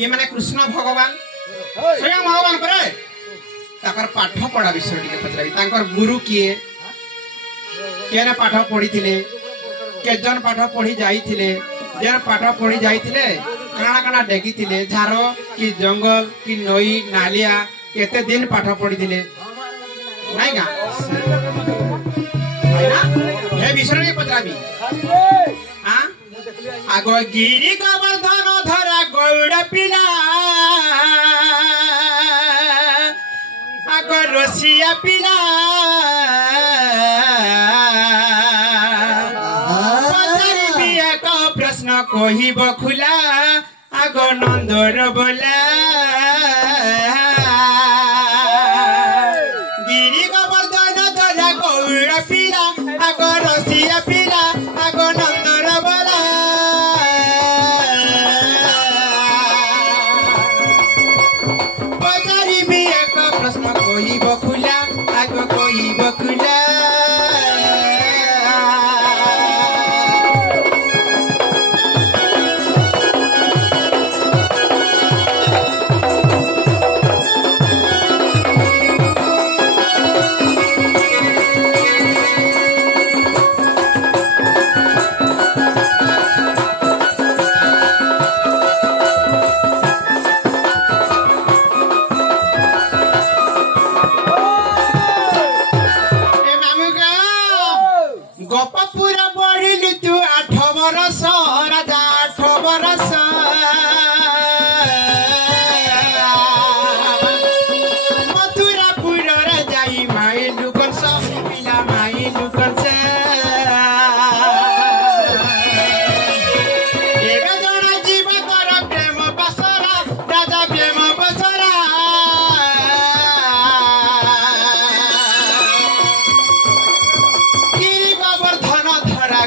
ये माने कृष्ण भगवान स्वयं भगवान परे ताकर पाठ पढ़ा विषय टिके पचराबी ताकर गुरु किए केने पाठ पढ़ी थिले के जन पाठ पढ़ी जाईथिले जन पाठ पढ़ी जाईथिले काना काना डेगी थिले झारो कि जंगल कि नई नालिया केते दिन पाठ पढ़ी थिले नहीं का है ना हे विषय टिके पचराबी हां आगो गिरी गोवर्धन धरा गौड़ पिला आगो रसिया पिला प्रश्न कहिब खुला आगो नंदर बोला गिरी गोवर्धन धरा गौड़ पिला आगो रसिया पिला आगो नंदर बोला पचारि भी एक प्रश्न कहिब खुला आगो कहिब खुला गोपपुरा बढ़िलु तू 8 बरस राजा 8 बरस मथुरापुर जाई माइलु कंस पिला माइलु कंस एबे जणा जीव कर प्रेम बसरा राजा प्रेम बसरा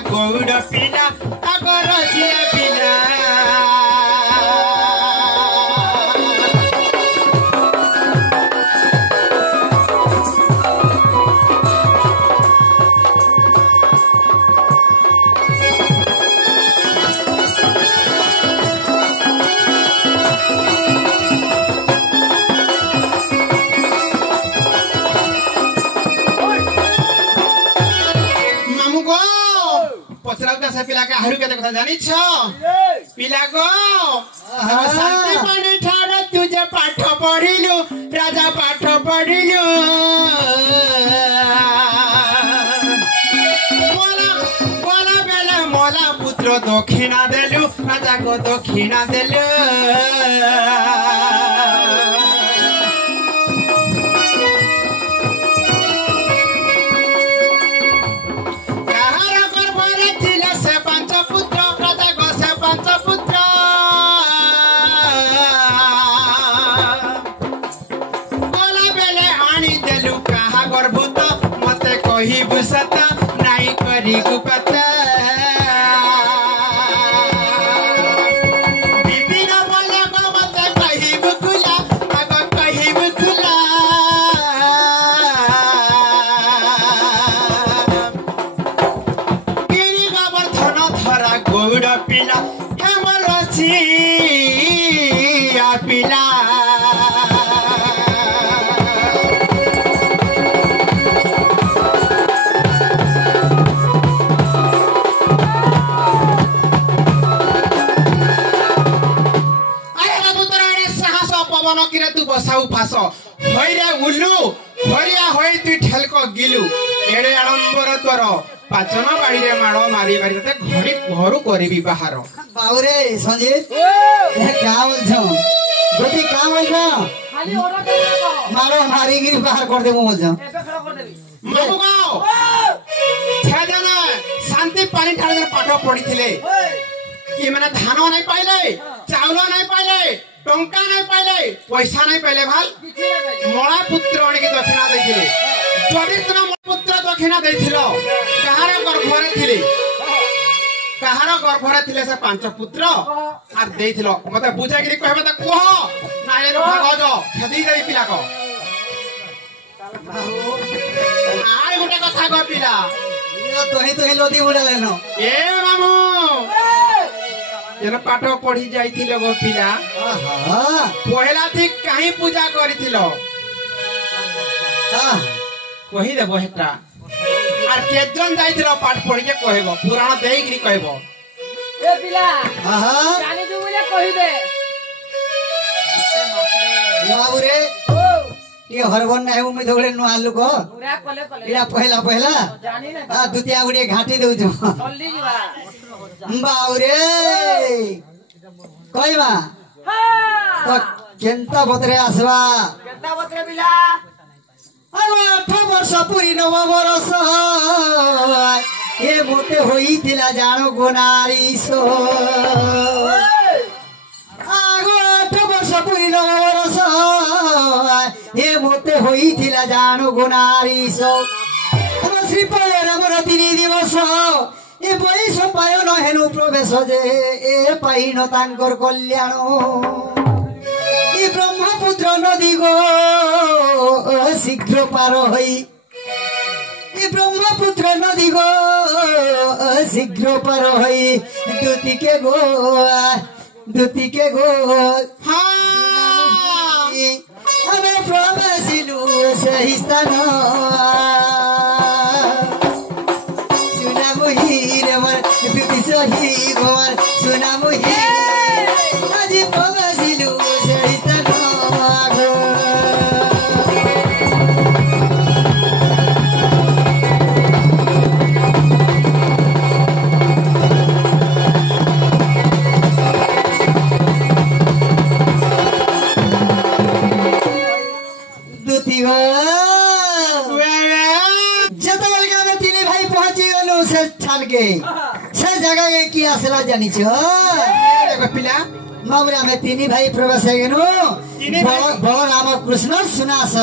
गौड़ पिला आगो रसिया पिला पचराउता से पिला के आहुरी के कथा जानी छ पिला गो शांति पानी ठाड़ा तुझे पाठ पढ़िलु राजा पाठ पढ़िलु बोला बेला मोला पुत्र दक्षिणा देलु राजा को दक्षिणा देलु कहिबु सता नाई करी कुपता विपिन बोले मत कहिबु खुला आगो कहिबु खुला गिरी गोवर्धन धरा गौड़ पिला हेम रसिया पिला किरे तू बसाऊ फास होइरे उल्लू होरिया होई तू ठेलको गिलु एडे आडंबर तोर पाचन बाड़ी रे मारो मारी मारी ते घड़ी घरु करबी बाहर बाउरे संजीत ए का बोलछो गोटी का बोलछो खाली ओरा के मारो मारी गिरी बाहर कर दे मु बोलछो एबे खड़ा कर देबी मगु गाओ छे जना शांति पानी ठाड़े पाठ पढ़ी थिले कि माने धान नहीं पाइले चावल नहीं पाइले टंका नहीं पाइले पैसा नहीं पाइले भाल मोला पुत्र अणिकी दक्षिणा देथिले जदि तुम पुत्र दक्षिणा देथिलो कहार गर्भरे थिले कहार गर्भरे थिले से 5 पुत्र आ देथिलो मते बुझा गिरी कहबे त कह नाले रो भागज छदी देई पिला को आय गुटे कथा को पिला तो ही लोदी उड़ा लेनो ए मामू जेन पाठ पढ़ी जाइथिलो गो पिला आहा पहला थी कहीं पूजा करिथिलो कहि देबो हेटा आर केजन जाइथिलो पाठ पढ़ी के कहबो पुराण देई कि कहबो ए पिला आहा जाने जो मुझे कहिबे बाबू रे ओ ये हरवन नाही उम्मीद होले नु आलू को पूरा कले इरा पहला पहला जानी ना आ दुतिया गुड़े घाटी देउ छ जल्दी जीवा बाबू रे कहबा तो हां केनता बतरे आसवा केता बतरे पिला आगो 8 वर्ष पूरी 9 वर्ष ए मोते होई थिला जानो गोनारी सो आगो 8 वर्ष पूरी 9 वर्ष ए मोते होई थिला जानो गोनारी सो अब श्री रामर 3 दिवस ए बयस पायो न हेनु प्रवेश जे ए पाइन तांकर कल्याण ए ब्रह्मपुत्र नदी गो शीघ्र पार हई ए ब्रह्मपुत्र नदी गो शीघ्र पार हई दुति के गो हाँ हमे प्रवेशिलु सही स्थान सुना मुहीर वर दुति सही गोर सुना मुहीर आज प्रवेशिलु सही स्थान से जगह ये की असला जानी छ देखो पिला मामरा में तीनी भाई प्रवेश हेगेनु बड़ राम कृष्ण सुनास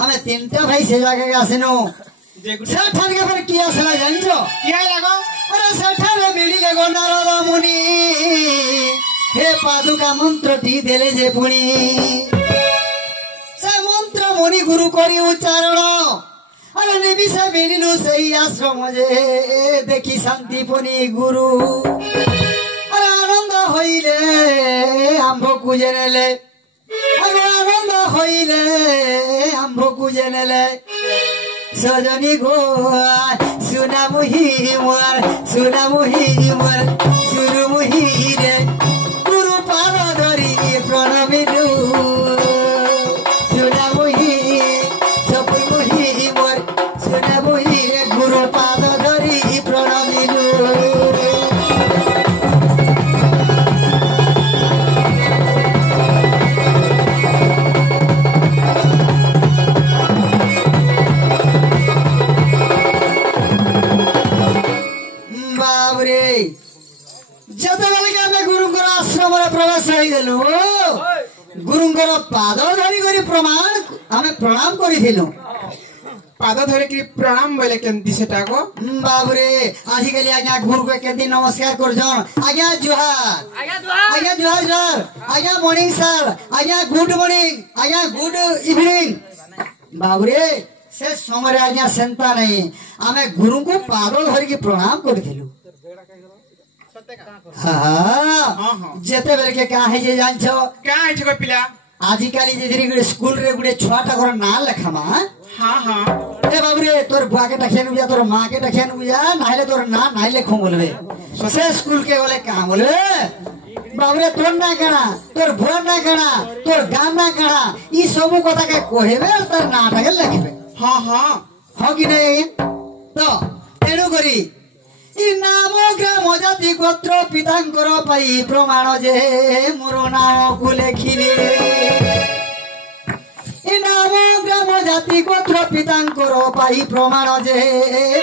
हमें तीनटा भाई से जगह आसेनु से ठान के पर की असला जानी छ किया लगो अरे सेठारे मिली लेगो नारद मुनि हे पादुका मंत्र टी देले जे पुणी से मंत्र मुनि गुरु करी उच्चारण अरे निमिषे मिलिलु सही आश्रम जे देखी शांति पुनि गुरु अरे आनंद होइले आंभ कुजे नेले अरे आनंद होइले आंभ कुजे नेले सजनी गो सुना मुही मोर सुरु मुही रे गुरु पार धरी प्रणमिलु सुना मुही सपुर मुही मोर सुना मुही रे गुरु पाद धरी प्रणमिलु गुरुंकर पाद धरी करी प्रमाण हमें प्रणाम करिथिलु पाद धरे कि प्रणाम बोले केमती सेटा को बाबरे आजिकली आज्ञा गुरु के केमती नमस्कार करजन आज्ञा जोहार आगे दुआ सर आज्ञा मॉर्निंग सर आज्ञा गुड मॉर्निंग आज्ञा गुड इवनिंग बाबरे से समय आज्ञा सेंता नहीं हमें गुरु को पाद धरी की प्रणाम करिथिलु हाँ जेते बेले के का है जे जान छ क्या है छको पिला आजिकली जे स्कूल रे गुडे छुआटा कर ना लेखामा हाँ हाँ ए बाबरे तोर बुआ के टखियान बुझा तोर माँ के टखियान बुझा नाइले तोर ना नाइले खो बोलबे से स्कूल के बोले कहां बोलबे बाबरे तोर ना कणा तोर बुआ ना कणा तोर गाम ना कणा ई सब कथा के कहबे तोर नाटक लिखबे हाँ हाँ हो कि नहीं तो तेनु करी इ नाम ग्राम जाति गोत्र पितांकर पाई प्रमाण जे मोर नाम को लेखिले इ नाम ग्राम जाति गोत्र पितांकर पाई प्रमाण जे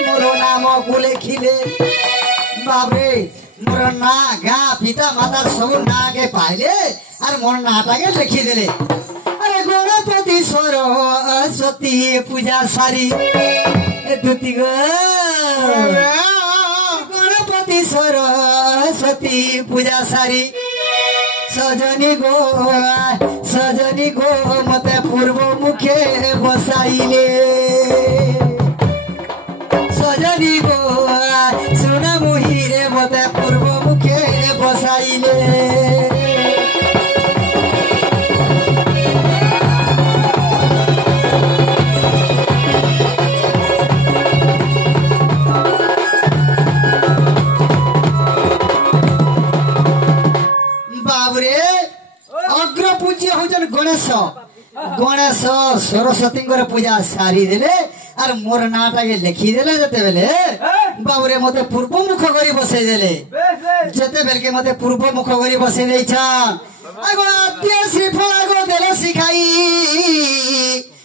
मोर नाम को लेखिले बाबरे मोर ना गा पिता माता सब ना के पाइले और मोर नाटा के लिखि देले अरे गणपति सरस्वती पूजा सारी दुति गो गणपति सरस्वती पूजा सारी सजनी गो मते पूर्व मुखे बसाइले सजनी गो सुना मुही रे मते पूर्व मुखे बसाइले पूज्य होजन गणेश गणेश सरस्वती पूजा सारी देले आर मोर नाटा के लिखि देले जते बेले बाबुरे मते पूर्व मुख करी बसै देले जते बेल के मते पूर्व मुख करी बसै नै छ आगो आद्य श्रीफल आगो देले सिखाई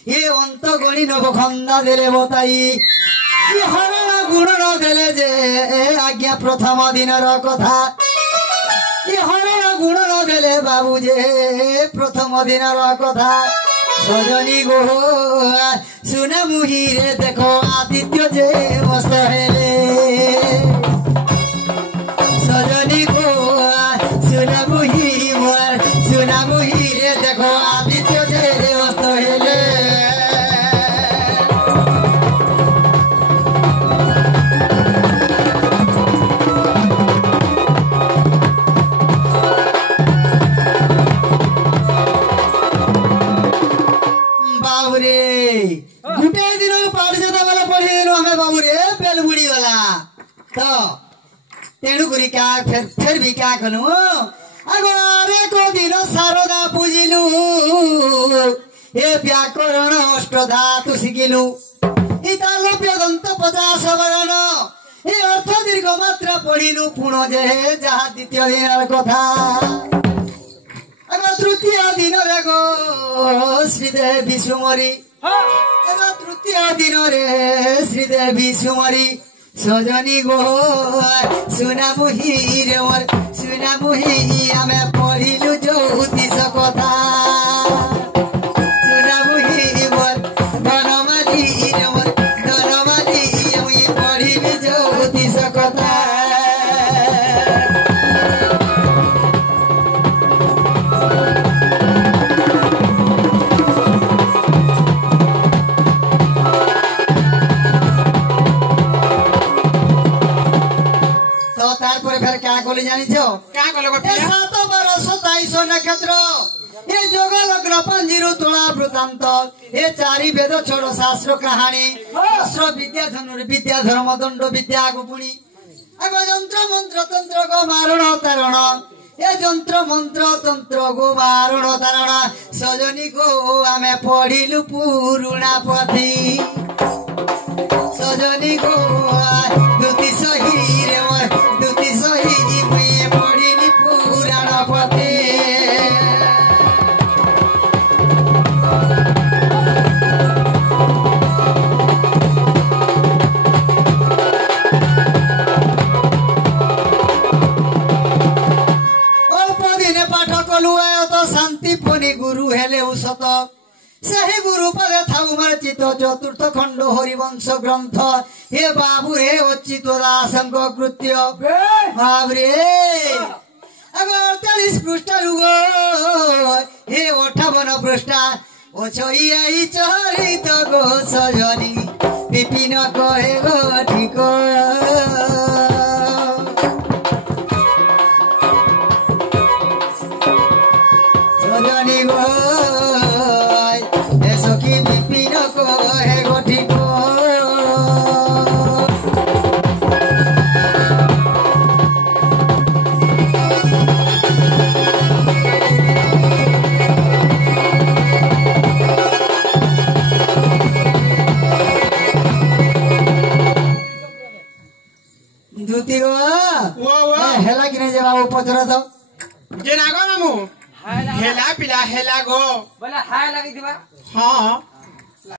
ये अंत गणी नवखंदा देले बताई ये हरण गुण न देले जे आज्ञा प्रथम दिन कथा ये हरण गुण न देले बाबू जे प्रथम दिन कथा सजनी गो सुना मुही रे देखो आदित्य जे मस्त हेले सजनी गो सुना मुही मोर सुना मुही रे देखो आदित्य जे मस्त हेले गुटे दिन पाठ जता वाला पढ़ी देनु हमें बाबू रे बेल बुड़ी वाला तो तेणु करी क्या फिर भी क्या कनु आगो अरे को दिन शारदा पूजिलु ए व्याकरण अष्टधातु शिखिलु इता लभ्य दंत 50 वर्ण ए अर्थ दीर्घ मात्रा पढ़िलु पुण जे जहा द्वितीय दिन कथा आगो तृतीय दिन रे गो श्रीदेवी सुमरी तृतीय दिन रे श्रीदेवी सुमरी सजनी गो सुना मुही रे मोर सुना मुही आमे पढ़िलु ज्योतिष कथा सुना मुही मोर धनमाली रे मोर धनमाली मुई पढ़िलु ज्योतिष कथा क्या बोले जानी छो क्या कलो ए 7 12 27 नक्षत्र ए जोग लग्न पंजीरु तुला वृत्तांत ए चारि वेद छोड़ो शास्त्र कहानी शास्त्र विद्या धनुर विद्या धर्म दंड विद्या गुपुणी आगो यंत्र मंत्र तंत्र गो मारण तारण ए यंत्र मंत्र तंत्र गो मारण तारण सजनी गो आमे पढ़िलु पुरुणा पथी सजनी गो दुति सही रे मोर दुति सही मुई पढ़िली पुराण पथे अल्प दिने पाठ कलु तो शांति पुनि गुरु हेले उषत सही गुरु पदे थाउ मर्चित चतुर्थ खंड हरिवंश ग्रंथ हे बाबू हे अच्युत दासंक कृत्य बाबू रे अगो 48 पृष्ठ रुगो हे 58 पृष्ठ ओछई आई चरित गो सजनी विपिन कहे गो ठीक सजनी गो धुती गो हेला कि नहीं बाबू पचरा तो जे नागो मामू हेला पिला हेला गो बोला हाय लगी दिबा हाँ